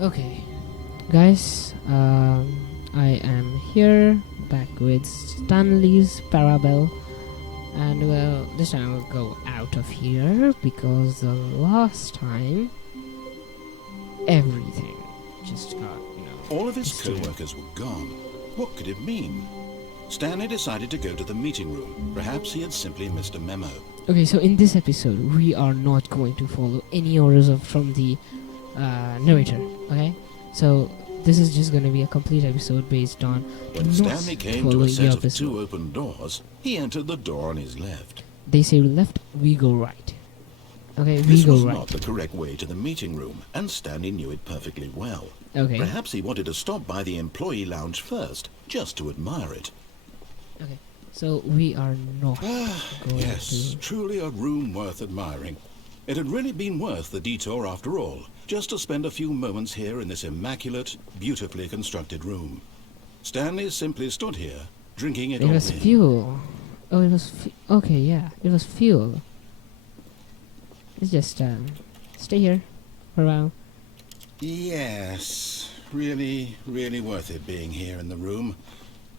Okay, guys, I am here back with Stanley's Parabel, and well, this time we'll go out of here because the last time everything just got, All of his destroyed. co-workers were gone. What could it mean? Stanley decided to go to the meeting room. Perhaps he had simply missed a memo. Okay, so in this episode, we are not going to follow any orders from the narrator. Okay, so this is just going to be a complete episode based on When not Stanley came to a following the set of episode. two open doors, he entered the door on his left. They say left, we go right. Okay, we This go was right. not the correct way to the meeting room, and Stanley knew it perfectly well. Okay. Perhaps he wanted to stop by the employee lounge first, just to admire it. Okay, so we are not going Yes, to. truly a room worth admiring. It had really been worth the detour after all, just to spend a few moments here in this immaculate, beautifully constructed room. Stanley simply stood here, drinking it It all was in. fuel. Oh, it was. Okay, yeah, it was fuel. Let's just stay here for a while. Yes, really, really worth it being here in the room.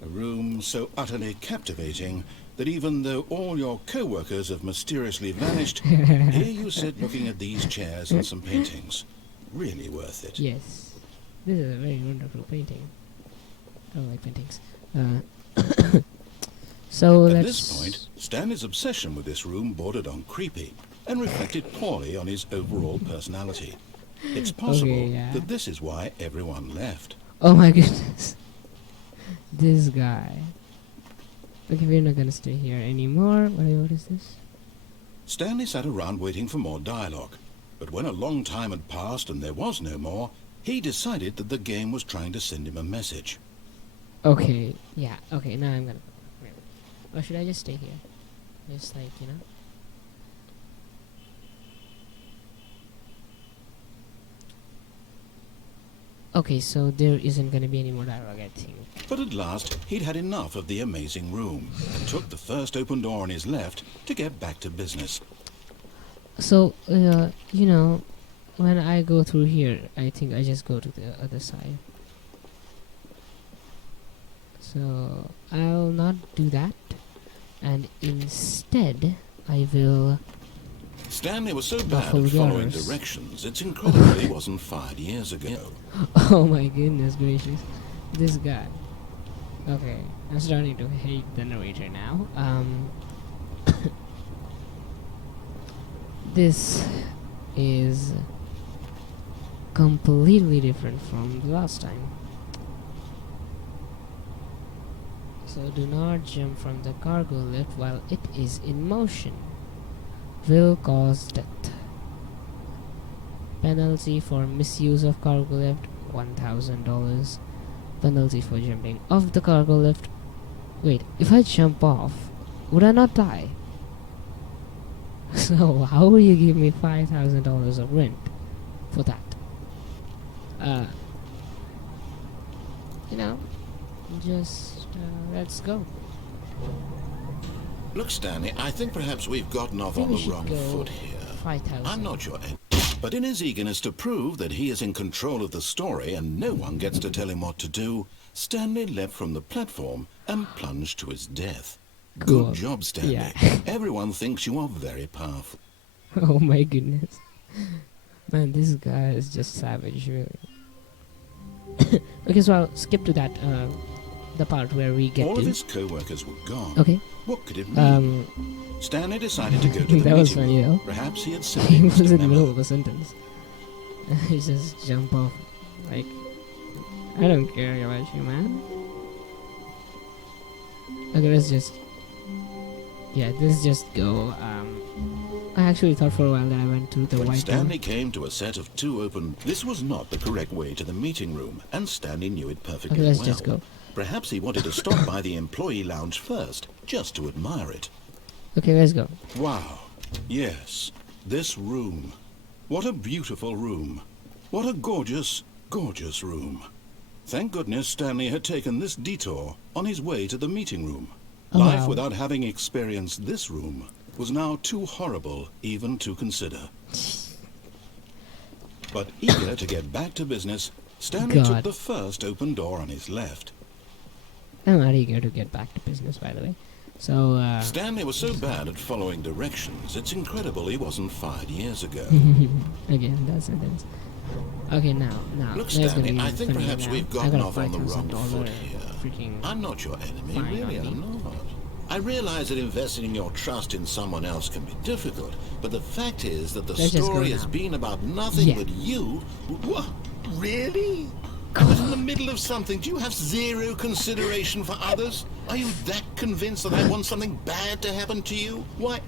A room so utterly captivating that even though all your co-workers have mysteriously vanished, here you sit looking at these chairs and some paintings. Really worth it. Yes, this is a very wonderful painting. I don't like paintings. So At let's. this point, Stanley's obsession with this room bordered on creepy and reflected poorly on his overall personality. It's possible Okay, yeah. that this is why everyone left. Oh my goodness, this guy. Okay, we're not gonna stay here anymore. What is this? Stanley sat around waiting for more dialogue, but when a long time had passed and there was no more, he decided that the game was trying to send him a message. Okay, yeah. Okay, now I'm gonna. Or should I just stay here? Just like, Okay, so there isn't gonna be any more dialogue, I think. But at last, he'd had enough of the amazing room and took the first open door on his left to get back to business. So, when I go through here, I think I just go to the other side. So, I'll not do that. And instead, I will... Stanley was so bad Buffalo at following Girls. directions, it's incredible he wasn't fired years ago. Oh my goodness gracious. This guy. Okay, I'm starting to hate the narrator now. This is completely different from the last time. So do not jump from the cargo lift while it is in motion. Will cause death. Penalty for misuse of cargo lift, $1,000. Penalty for jumping off the cargo lift. Wait, if I jump off, would I not die? So how will you give me $5,000 of rent for that? Just let's go. Look, Stanley, I think perhaps we've gotten off on Maybe we the should wrong go foot here. 5,000. I'm not your but in his eagerness to prove that he is in control of the story and no one gets to tell him what to do, Stanley leapt from the platform and plunged to his death. Cool. Good job, Stanley. Yeah. Everyone thinks you are very powerful. Oh my goodness. Man, this guy is just savage, really. Okay, so I'll skip to that, the part where we get All to. of his co-workers were gone. Okay. What could it mean? Um, Stanley decided to go to the That was meeting funny, room. though. Perhaps he had he simply was missed a in the middle memo. of a sentence. He just jump off. Like, I don't care about you, man. Okay, let's just... Yeah, let's just go. I actually thought for a while that I went to the When white Stanley door. came to a set of two open... This was not the correct way to the meeting room, and Stanley knew it perfectly Okay, let's well. just go. Perhaps he wanted to stop by the employee lounge first, just to admire it. Okay, let's go. Wow. Yes, this room. What a beautiful room. What a gorgeous, gorgeous room. Thank goodness Stanley had taken this detour on his way to the meeting room. Oh, Life wow. without having experienced this room was now too horrible even to consider. But eager to get back to business, Stanley took God. the first open door on his left. I'm not eager to get back to business, by the way. So, Stanley was so bad at following directions, it's incredible he wasn't fired years ago. again, that sentence. Okay, now. Look, there's gonna Stanley, be I think funny perhaps now. we've I gotten got a off on the wrong $5,000 foot here. freaking I'm not your enemy, fine really, on me. I'm not. I realize that investing your trust in someone else can be difficult, but the fact is that the Let's just go story has now. been about nothing Yeah. but you. What? Really? I was in the middle of something. Do you have zero consideration for others? Are you that convinced that I want something bad to happen to you? Why,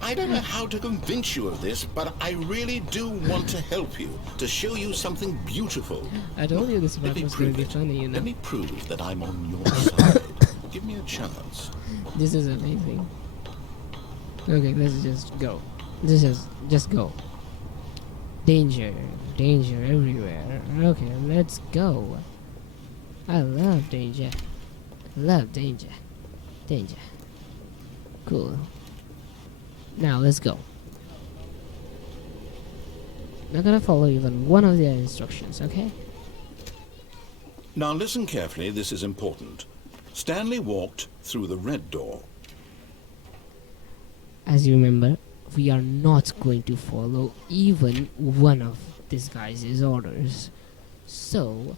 I don't know how to convince you of this, but I really do want to help you, to show you something beautiful. I told you this Let part me was going prove to be it. funny, Let me prove that I'm on your side. Give me a chance. This is amazing. Okay, let's just go. Just go. Danger everywhere. Okay, let's go. I love danger. Danger. Cool. Now let's go. Not gonna follow even one of their instructions, okay? Now listen carefully, this is important. Stanley walked through the red door. As you remember, we are not going to follow even one of this guy's orders. So,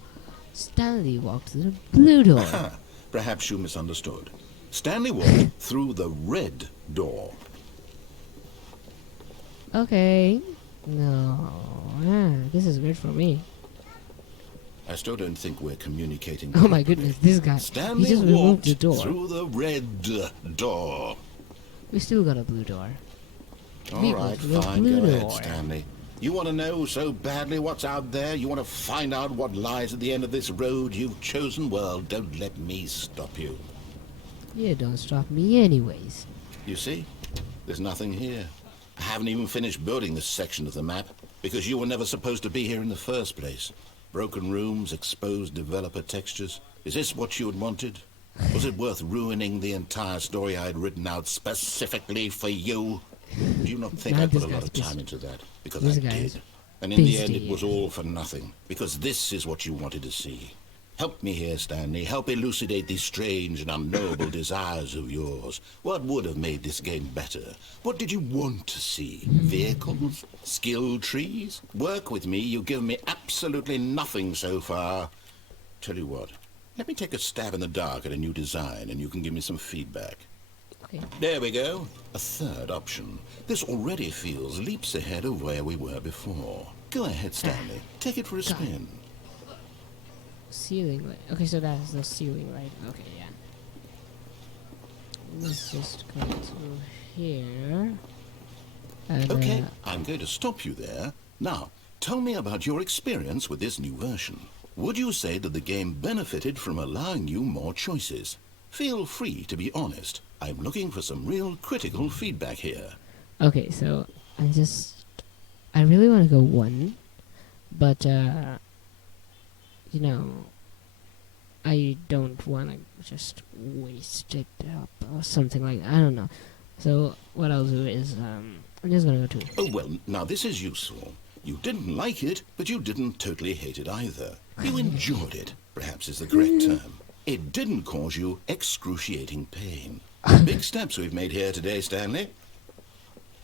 Stanley walked through the blue door. Perhaps you misunderstood. Stanley walked through the red door. Okay. No. This is weird for me. I still don't think we're communicating. Oh my properly. goodness, this guy. He Stanley just removed walked the door. through the red door. We still got a blue door. All We right, go through the fine, blue go ahead, door. Stanley. You want to know so badly what's out there? You want to find out what lies at the end of this road you've chosen? Well, don't let me stop you. Yeah, don't stop me anyways. You see? There's nothing here. I haven't even finished building this section of the map, because you were never supposed to be here in the first place. Broken rooms, exposed developer textures. Is this what you had wanted? Was it worth ruining the entire story I had written out specifically for you? Do you not think Man, I put this a lot guy's of time pissed. into that? Because This I guy is did. And in the pissed end, it here. was all for nothing. Because this is what you wanted to see. Help me here, Stanley. Help elucidate these strange and unknowable desires of yours. What would have made this game better? What did you want to see? Vehicles? Skill trees? Work with me. You've given me absolutely nothing so far. Tell you what. Let me take a stab in the dark at a new design, and you can give me some feedback. Okay. There we go. A third option. This already feels leaps ahead of where we were before. Go ahead, Stanley. Take it for a spin. Ceiling light. Okay, so that's the ceiling, right? Okay, yeah. Let's just go through here. And, Okay, I'm going to stop you there. Now, tell me about your experience with this new version. Would you say that the game benefited from allowing you more choices? Feel free to be honest. I'm looking for some real critical feedback here. Okay, so I really want to go 1, but you know, I don't want to just waste it up or something like that. I don't know. So what I'll do is I'm just gonna go 2. Oh, well, now this is useful. You didn't like it, but you didn't totally hate it either. You enjoyed it, perhaps is the correct term. It didn't cause you excruciating pain. Big steps we've made here today, Stanley.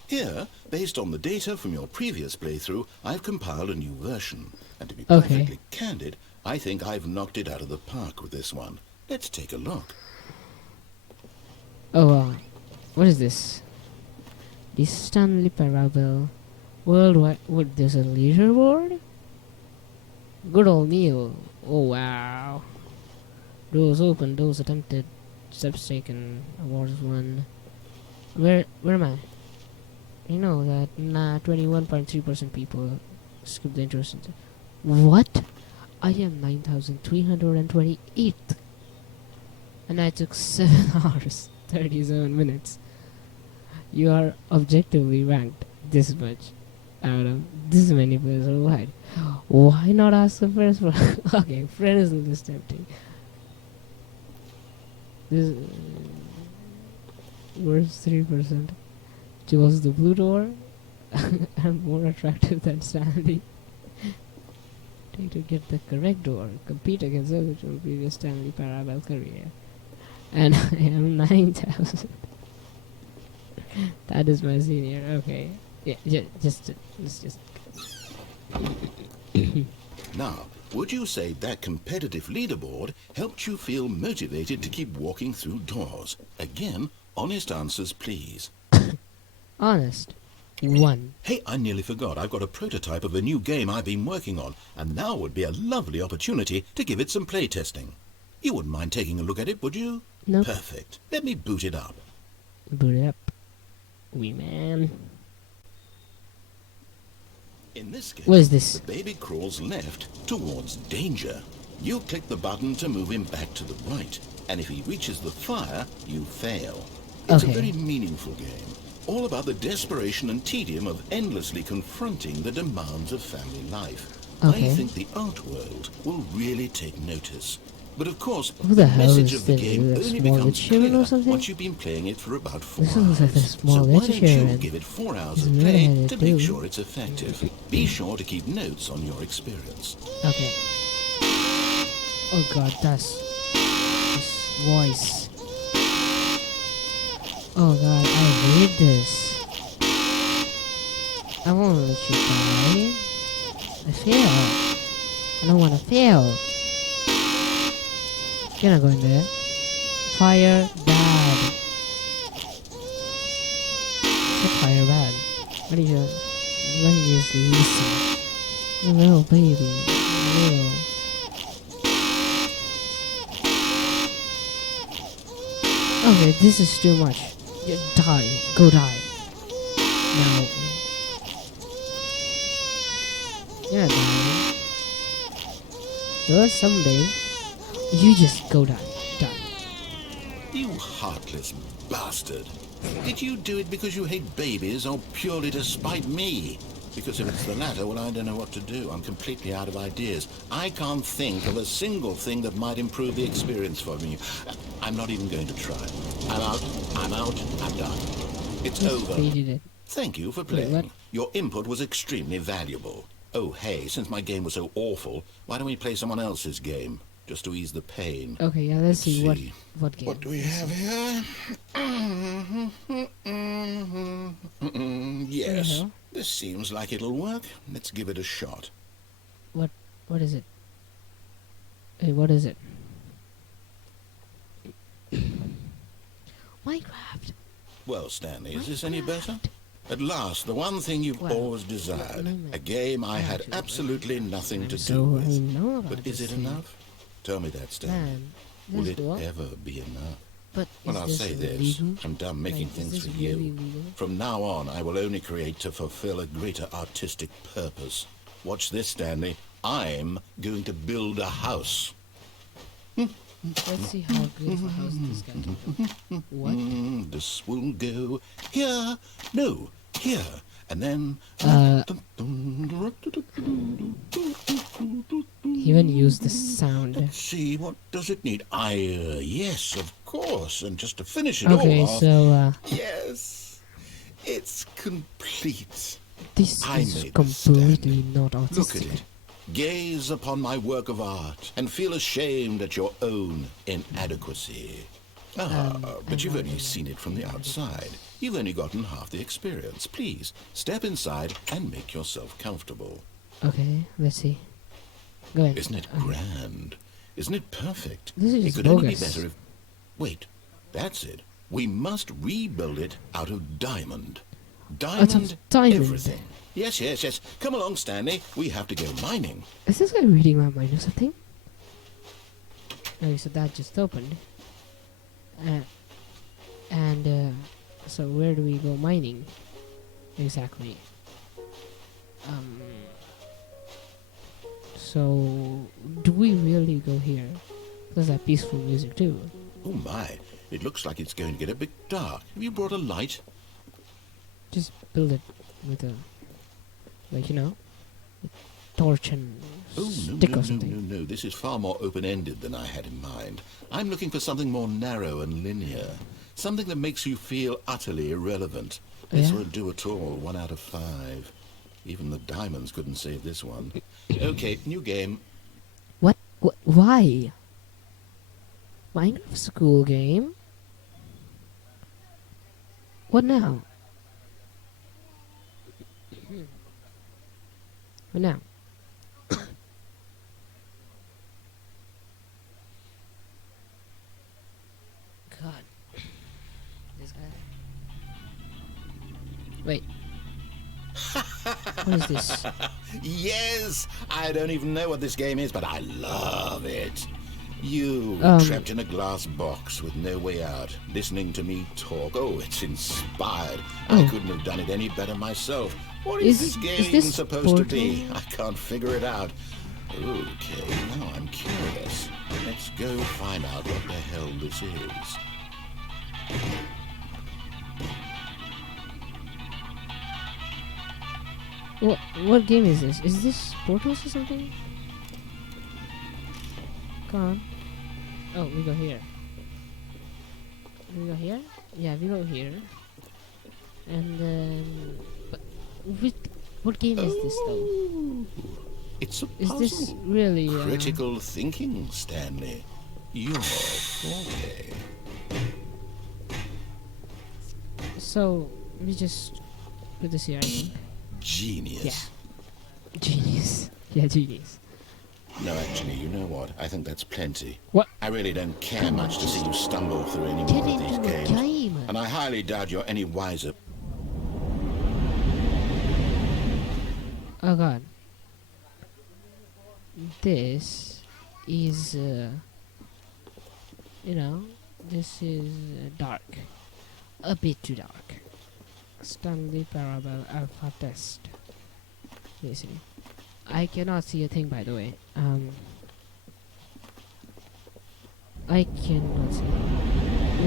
Here, based on the data from your previous playthrough, I've compiled a new version. And to be Okay. perfectly candid, I think I've knocked it out of the park with this one. Let's take a look. Oh wow, what is this? The Stanley Parable Worldwide. What? There's a leaderboard. Good old Neil. Oh wow. Doors open. Doors attempted. Steps taken. Awards won. Where am I? You know that 21.3% people skip the intro. What? I am 9,328th. And I took 7 hours, 37 minutes. You are objectively ranked this much out of this many players worldwide. Why not ask the first one? Okay, friend is less tempting. This worst 3%. Chose the blue door. I'm more attractive than Stanley. Take to get the correct door. Compete against those from previous Stanley Parabel career. And I am 9,000. That is my senior. Okay. Yeah, let's just. Now, would you say that competitive leaderboard helped you feel motivated to keep walking through doors? Again, honest answers, please. Honest. 1. Hey, I nearly forgot. I've got a prototype of a new game I've been working on, and now would be a lovely opportunity to give it some play testing. You wouldn't mind taking a look at it, would you? No. Nope. Perfect. Let me boot it up. Boot it up. Wee man. In this game, what is this? The baby crawls left towards danger. You click the button to move him back to the right, and if he reaches the fire, you fail. It's a very meaningful game, all about the desperation and tedium of endlessly confronting the demands of family life. I think the art world will really take notice. But of course, the message of the game only becomes clear once you've been playing it for about 4 hours. Like so why don't you give it 4 hours of play to make sure it's effective? Be sure to keep notes on your experience. Okay. Oh god, that's this voice. Oh god, I hate this. I won't let you die. I fail. I don't want to fail. You're not going there. Fire bad. It's fire bad. What are you? Let me just listen. No, baby. No. Okay, this is too much. You die. Go die. Now. You're not dying. Though someday. You just go die. Die. You heartless bastard. Did you do it because you hate babies or purely to spite me? Because if it's the latter, well, I don't know what to do. I'm completely out of ideas. I can't think of a single thing that might improve the experience for me. I'm not even going to try. I'm out. I'm done. It's over. It. Thank you for playing. Wait, your input was extremely valuable. Oh, hey, since my game was so awful, why don't we play someone else's game? Just to ease the pain. Okay, yeah, let's see. What game. What do we have here? Yes, this seems like it'll work. Let's give it a shot. What is it? Hey, what is it? Minecraft. Well, Stanley, is this any better? At last, the one thing you've always desired. A game I had absolutely nothing to do with. But is it enough? Tell me that, Stanley. Will it ever be enough? But well, I'll say this. I'm done making things for you. From now on, I will only create to fulfill a greater artistic purpose. Watch this, Stanley. I'm going to build a house. Let's see how good of a house this guy can build. What? This will go here. No, here. And then... He even used the sound. Let's see, what does it need? Yes, of course. And just to finish it all off... so, yes, it's complete. This is completely not artistic. Look at it. Gaze upon my work of art and feel ashamed at your own inadequacy. But you've only seen it from the outside. You've only gotten half the experience. Please, step inside and make yourself comfortable. Okay, let's see. Go ahead. Isn't it grand? Isn't it perfect? This is it could bogus. only be better if... Wait, that's it. We must rebuild it out of diamond. Diamond, everything. Yes. Come along, Stanley. We have to go mining. Is this guy reading my mind or something? Okay, so that just opened. So where do we go mining? Exactly. So do we really go here? There's that peaceful music too. Oh my, it looks like it's going to get a bit dark. Have you brought a light? Just build it with a, like, a torch and stick or something. No, this is far more open-ended than I had in mind. I'm looking for something more narrow and linear. Something that makes you feel utterly irrelevant. This won't do at all. 1 out of 5. Even the diamonds couldn't save this one. Okay, new game. What? Why? Minecraft school game? What now? What now? God. This guy. Wait. What is this? Yes! I don't even know what this game is, but I love it. You, trapped in a glass box with no way out, listening to me talk. Oh, it's inspired. I couldn't have done it any better myself. What is this game even supposed to be? I can't figure it out. Okay, now I'm curious. Let's go find out what the hell this is. What game is this? Is this Portals or something? Come on. Oh, we go here. We go here? Yeah, we go here. And then... what game is this though? It's a Is puzzle. this really... Critical thinking, Stanley. Your forte. So, we just put this here, I think. Genius. Yeah. Genius. Yeah, genius. No, actually, you know what? I think that's plenty. What? I really don't care much to see you stumble through any Get more of these into the games. game. And I highly doubt you're any wiser. Oh god. This is, this is dark. A bit too dark. Stanley Parable Alpha Test. Basically. I cannot see a thing, by the way. I cannot see.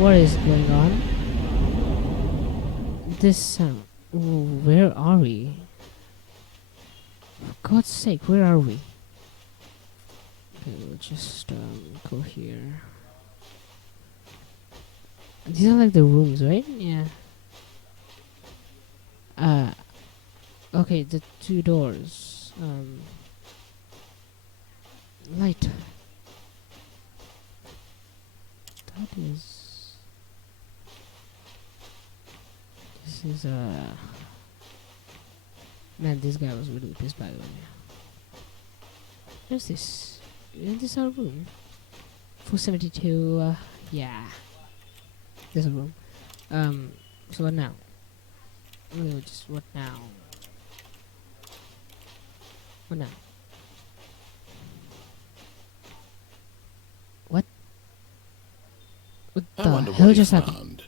What is going on? This sound. Where are we? For God's sake, where are we? Okay, we'll just go here. These are like the rooms, right? Yeah. Okay, the two doors. Light. That is... This is Man, this guy was really pissed, by the way. Where's this? Is this our room? 472, yeah. There's a room. So what now? What now? What now? What? What I the wonder hell what he just happened? found.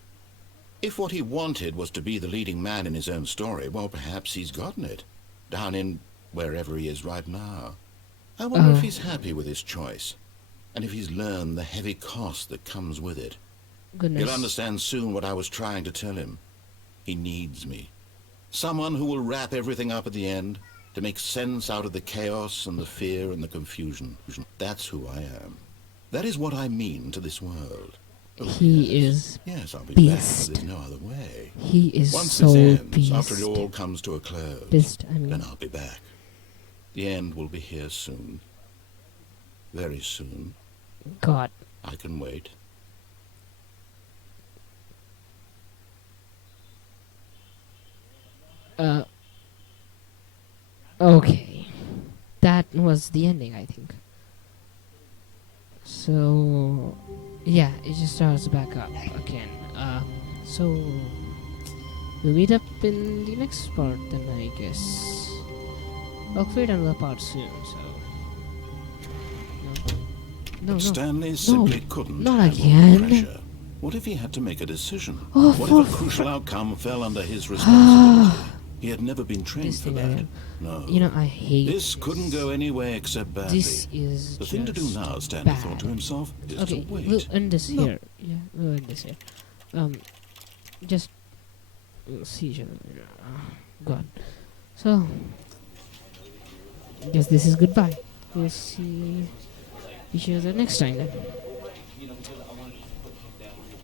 If what he wanted was to be the leading man in his own story, well, perhaps he's gotten it. Down in wherever he is right now. I wonder if he's happy with his choice. And if he's learned the heavy cost that comes with it. Goodness. He'll understand soon what I was trying to tell him. He needs me. Someone who will wrap everything up at the end, to make sense out of the chaos and the fear and the confusion. That's who I am. That is what I mean to this world. Oh, He is Yes, I'll be beast. back. There's no other way. He is Once so this ends, beast. after it all comes to a close, Beast, I mean. then I'll be back. The end will be here soon. Very soon. God. I can wait. Okay. That was the ending, I think. So, yeah, it just starts back up again. So, we'll meet up in the next part then, I guess. I'll create another part soon, so... No, Stanley simply couldn't not handle again. the pressure. What if he had to make a decision? Oh, What for if a crucial outcome fell under his responsibility? He had never been trained This for thing that. again. No. You know, I hate This couldn't go any way except badly. This is The thing to do just now, Stanley bad. thought to himself, is Okay, to wait. we'll end this No. here. Yeah, we'll end this here. Just we'll see each other later. God. So, guess this is goodbye. We'll see each other next time then.